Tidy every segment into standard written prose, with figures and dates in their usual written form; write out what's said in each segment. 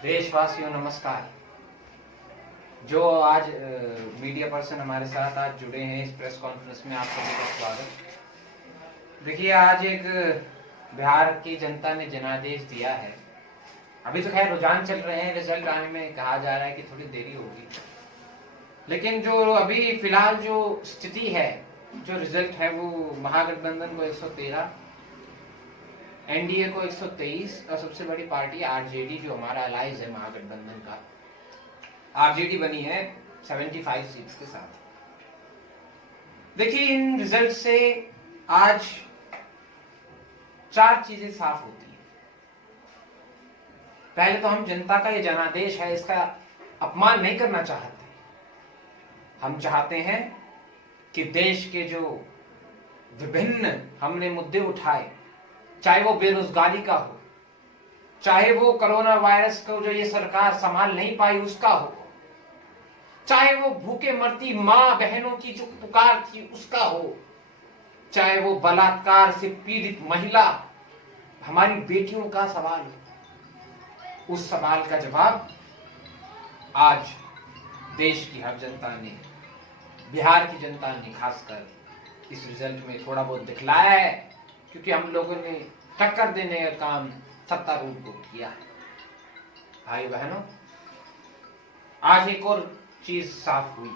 देशवासियों नमस्कार। जो आज मीडिया पर्सन हमारे साथ आज जुड़े हैं इस प्रेस कॉन्फ्रेंस में, आप सभी का स्वागत। देखिए, आज एक बिहार की जनता ने जनादेश दिया है। अभी तो खैर रुझान चल रहे हैं, रिजल्ट आने में कहा जा रहा है कि थोड़ी देरी होगी, लेकिन जो अभी फिलहाल जो स्थिति है, जो रिजल्ट है वो महागठबंधन को 113, एनडीए को 123 और सबसे बड़ी पार्टी आरजेडी जो हमारा अलाइज है महागठबंधन का, आरजेडी बनी है 75 सीट्स के साथ। देखिए, इन रिजल्ट से आज चार चीजें साफ होती है। पहले तो हम जनता का ये जनादेश है, इसका अपमान नहीं करना चाहते। हम चाहते हैं कि देश के जो विभिन्न हमने मुद्दे उठाए, चाहे वो बेरोजगारी का हो, चाहे वो कोरोना वायरस को जो ये सरकार संभाल नहीं पाई उसका हो, चाहे वो भूखे मरती मां बहनों की जो पुकार थी उसका हो, चाहे वो बलात्कार से पीड़ित महिला हमारी बेटियों का सवाल हो, उस सवाल का जवाब आज देश की हर जनता ने, बिहार की जनता ने खासकर इस रिजल्ट में थोड़ा बहुत दिखलाया है, क्योंकि हम लोगों ने टक्कर देने का काम सत्तारूढ़ को किया है। भाई बहनों, आज एक और चीज साफ हुई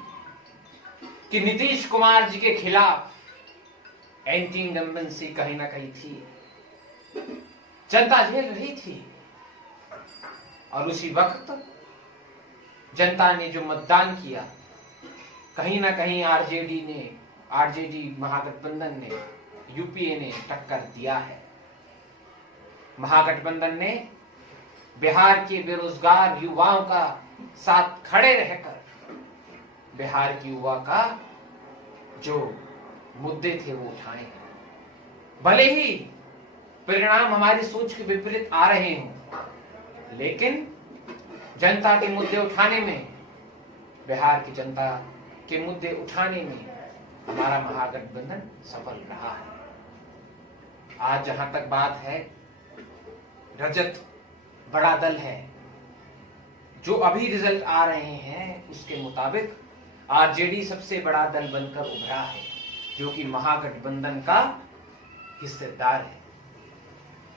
कि नीतीश कुमार जी के खिलाफ एंटी इनकम्बेंसी कहीं ना कहीं थी, जनता झेल रही थी, और उसी वक्त जनता ने जो मतदान किया, कहीं ना कहीं आरजेडी महागठबंधन ने, यूपीए ने टक्कर दिया है। महागठबंधन ने बिहार के बेरोजगार युवाओं का साथ खड़े रहकर बिहार की युवा का जो मुद्दे थे वो उठाए हैं। भले ही परिणाम हमारी सोच के विपरीत आ रहे हों, लेकिन जनता के मुद्दे उठाने में, बिहार की जनता के मुद्दे उठाने में हमारा महागठबंधन सफल रहा है। आज जहां तक बात है, रजत बड़ा दल है। जो अभी रिजल्ट आ रहे हैं उसके मुताबिक आरजेडी सबसे बड़ा दल बनकर उभरा है, जो कि महागठबंधन का हिस्सेदार है।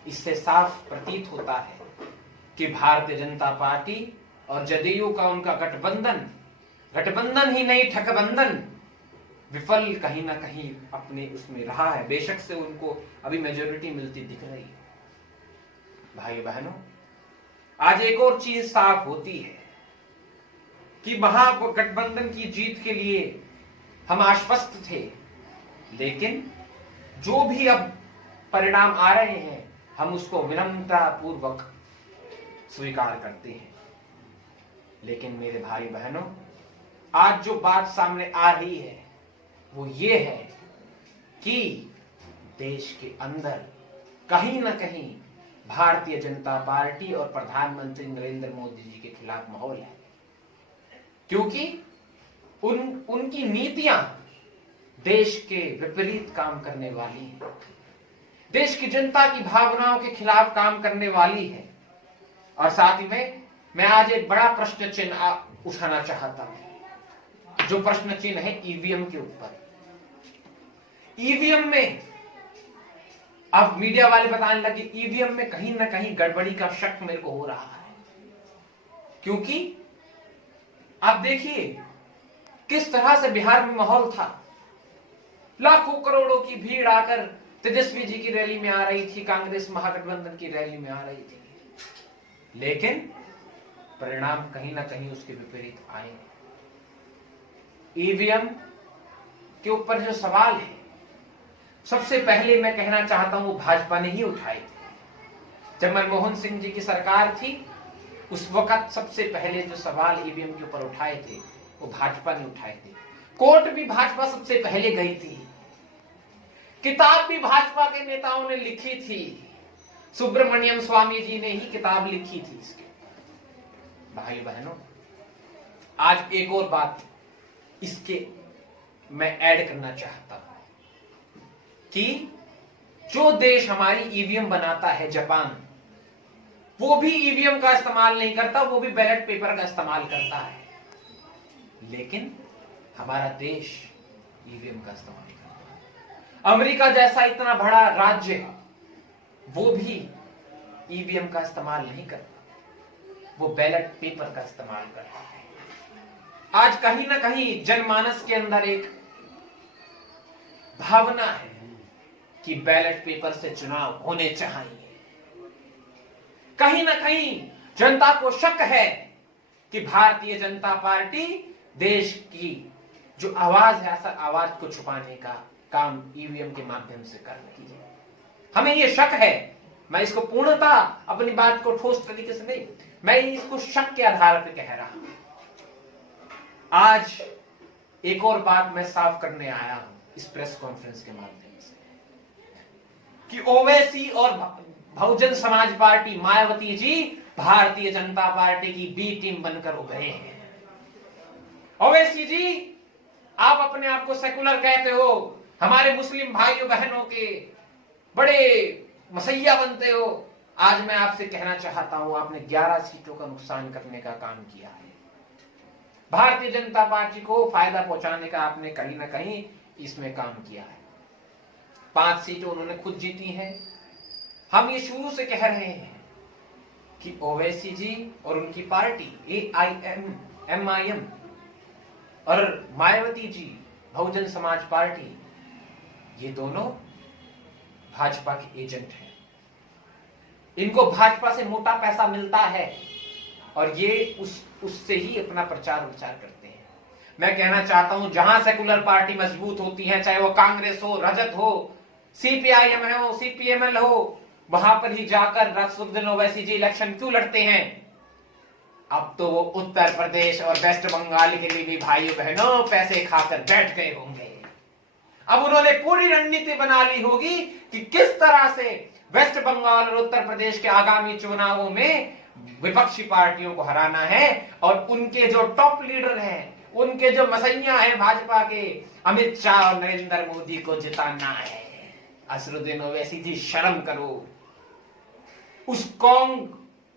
इससे साफ प्रतीत होता है कि भारतीय जनता पार्टी और जदयू का उनका गठबंधन ही नहीं ठगबंधन विफल कहीं ना कहीं अपने उसमें रहा है। बेशक से उनको अभी मेजोरिटी मिलती दिख रही है। भाई बहनों, आज एक और चीज साफ होती है कि महागठबंधन की जीत के लिए हम आश्वस्त थे, लेकिन जो भी अब परिणाम आ रहे हैं हम उसको विनम्रता पूर्वक स्वीकार करते हैं। लेकिन मेरे भाई बहनों, आज जो बात सामने आ रही है वो ये है कि देश के अंदर कहीं ना कहीं भारतीय जनता पार्टी और प्रधानमंत्री नरेंद्र मोदी जी के खिलाफ माहौल है, क्योंकि उनकी नीतियां देश के विपरीत काम करने वाली हैं, देश की जनता की भावनाओं के खिलाफ काम करने वाली है। और साथ ही में मैं आज एक बड़ा प्रश्न चिन्ह उठाना चाहता हूं, जो प्रश्न चिन्ह है ईवीएम के ऊपर। ईवीएम में अब मीडिया वाले बताने लगे ईवीएम में कहीं ना कहीं गड़बड़ी का शक मेरे को हो रहा है, क्योंकि आप देखिए किस तरह से बिहार में माहौल था। लाखों करोड़ों की भीड़ आकर तेजस्वी जी की रैली में आ रही थी, कांग्रेस महागठबंधन की रैली में आ रही थी, लेकिन परिणाम कहीं ना कहीं उसके विपरीत आए। ईवीएम के ऊपर जो सवाल है, सबसे पहले मैं कहना चाहता हूं वो भाजपा ने ही उठाए थे। जब मनमोहन सिंह जी की सरकार थी उस वक्त सबसे पहले जो सवाल ईवीएम के ऊपर उठाए थे वो भाजपा ने उठाए थे। कोर्ट भी भाजपा सबसे पहले गई थी, किताब भी भाजपा के नेताओं ने लिखी थी, सुब्रमण्यम स्वामी जी ने ही किताब लिखी थी इसके। भाई बहनों, आज एक और बात इसके मैं ऐड करना चाहता हूं कि जो देश हमारी ईवीएम बनाता है, जापान, वो भी ईवीएम का इस्तेमाल नहीं करता, वो भी बैलेट पेपर का इस्तेमाल करता है। लेकिन हमारा देश ईवीएम का इस्तेमाल करता है। अमेरिका जैसा इतना बड़ा राज्य वो भी ईवीएम का इस्तेमाल नहीं करता, वो बैलेट पेपर का इस्तेमाल करता है। आज कहीं ना कहीं जनमानस के अंदर एक भावना है कि बैलेट पेपर से चुनाव होने चाहिए। कहीं ना कहीं जनता को शक है कि भारतीय जनता पार्टी देश की जो आवाज है, ऐसा आवाज को छुपाने का काम ईवीएम के माध्यम से कर रही है। हमें यह शक है, मैं इसको पूर्णतः अपनी बात को ठोस तरीके से नहीं, मैं इसको शक के आधार पर कह रहा हूं। आज एक और बात मैं साफ करने आया हूं इस प्रेस कॉन्फ्रेंस के माध्यम से कि ओवैसी और बहुजन समाज पार्टी मायावती जी भारतीय जनता पार्टी की बी टीम बनकर उभरे हैं। ओवैसी जी, आप अपने आप को सेकुलर कहते हो, हमारे मुस्लिम भाइयों बहनों के बड़े मसैया बनते हो। आज मैं आपसे कहना चाहता हूं, आपने 11 सीटों का नुकसान करने का काम किया है। भारतीय जनता पार्टी को फायदा पहुंचाने का आपने कहीं ना कहीं इसमें काम किया है। 5 सीटें उन्होंने खुद जीती हैं। हम ये शुरू से कह रहे हैं कि ओवैसी जी और उनकी पार्टी AIMIM और मायावती जी बहुजन समाज पार्टी, ये दोनों भाजपा के एजेंट हैं। इनको भाजपा से मोटा पैसा मिलता है और ये उससे ही अपना प्रचार विचार करते हैं। मैं कहना चाहता हूं, जहां सेकुलर पार्टी मजबूत होती है, चाहे वो कांग्रेस हो, रजत हो, CPIM हो, CPML हो, वहां पर ही जाकर नसरुद्दीन ओवैसी जी इलेक्शन क्यों लड़ते हैं? अब तो वो उत्तर प्रदेश और वेस्ट बंगाल के लिए भी भाइयों बहनों पैसे खाकर बैठ गए होंगे। अब उन्होंने पूरी रणनीति बना ली होगी कि किस तरह से वेस्ट बंगाल और उत्तर प्रदेश के आगामी चुनावों में विपक्षी पार्टियों को हराना है और उनके जो टॉप लीडर हैं, उनके जो मसैया हैं भाजपा के, अमित शाह और नरेंद्र मोदी को जिताना है। असरुद्दीन ओवैसी जी, शर्म करो। उस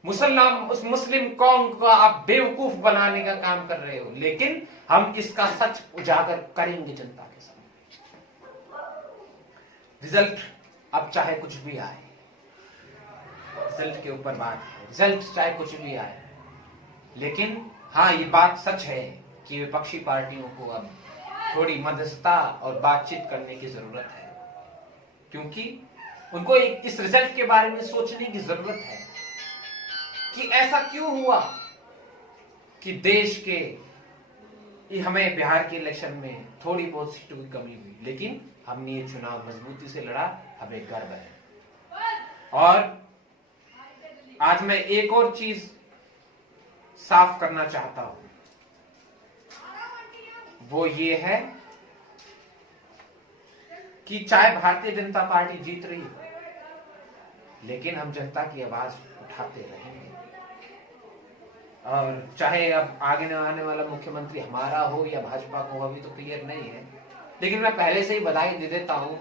मुस्लिम कौम को आप बेवकूफ बनाने का काम कर रहे हो, लेकिन हम इसका सच उजागर करेंगे जनता के सामने। रिजल्ट अब चाहे कुछ भी आए, रिजल्ट के ऊपर बात है, रिजल्ट चाहे कुछ भी आए, लेकिन हाँ, ये बात सच है कि विपक्षी पार्टियों को अब थोड़ी मध्यस्थता और बातचीत करने की जरूरत है, क्योंकि उनको इस रिजल्ट के बारे में सोचने की जरूरत है कि ऐसा क्यों हुआ कि देश के हमें बिहार के इलेक्शन में थोड़ी बहुत सीटों की कमी हुई, लेकिन हमने ये चुनाव मजबूती से लड़ा, हमें गर्व है। और आज मैं एक और चीज साफ करना चाहता हूं, वो ये है कि चाहे भारतीय जनता पार्टी जीत रही हो, लेकिन हम जनता की आवाज उठाते रहेंगे। और चाहे अब आगे आने वाला मुख्यमंत्री हमारा हो या भाजपा का हो, अभी तो क्लियर नहीं है, लेकिन मैं पहले से ही बधाई दे देता हूं,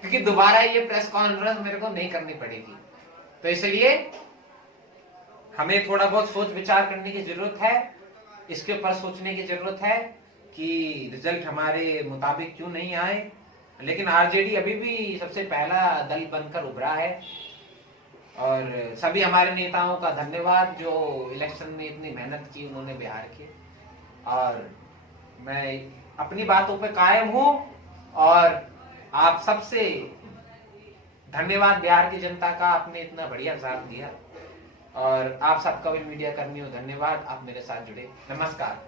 क्योंकि दोबारा ये प्रेस कॉन्फ्रेंस मेरे को नहीं करनी पड़ेगी। तो इसलिए हमें थोड़ा बहुत सोच विचार करने की जरूरत है, इसके ऊपर सोचने की जरूरत है कि रिजल्ट हमारे मुताबिक क्यों नहीं आए। लेकिन आरजेडी अभी भी सबसे पहला दल बनकर उभरा है और सभी हमारे नेताओं का धन्यवाद जो इलेक्शन में इतनी मेहनत की उन्होंने बिहार के। और मैं अपनी बातों पे कायम हूं और आप सबसे धन्यवाद बिहार की जनता का, आपने इतना बढ़िया साथ दिया। और आप सबका भी मीडिया कर्मियों धन्यवाद, आप मेरे साथ जुड़े। नमस्कार।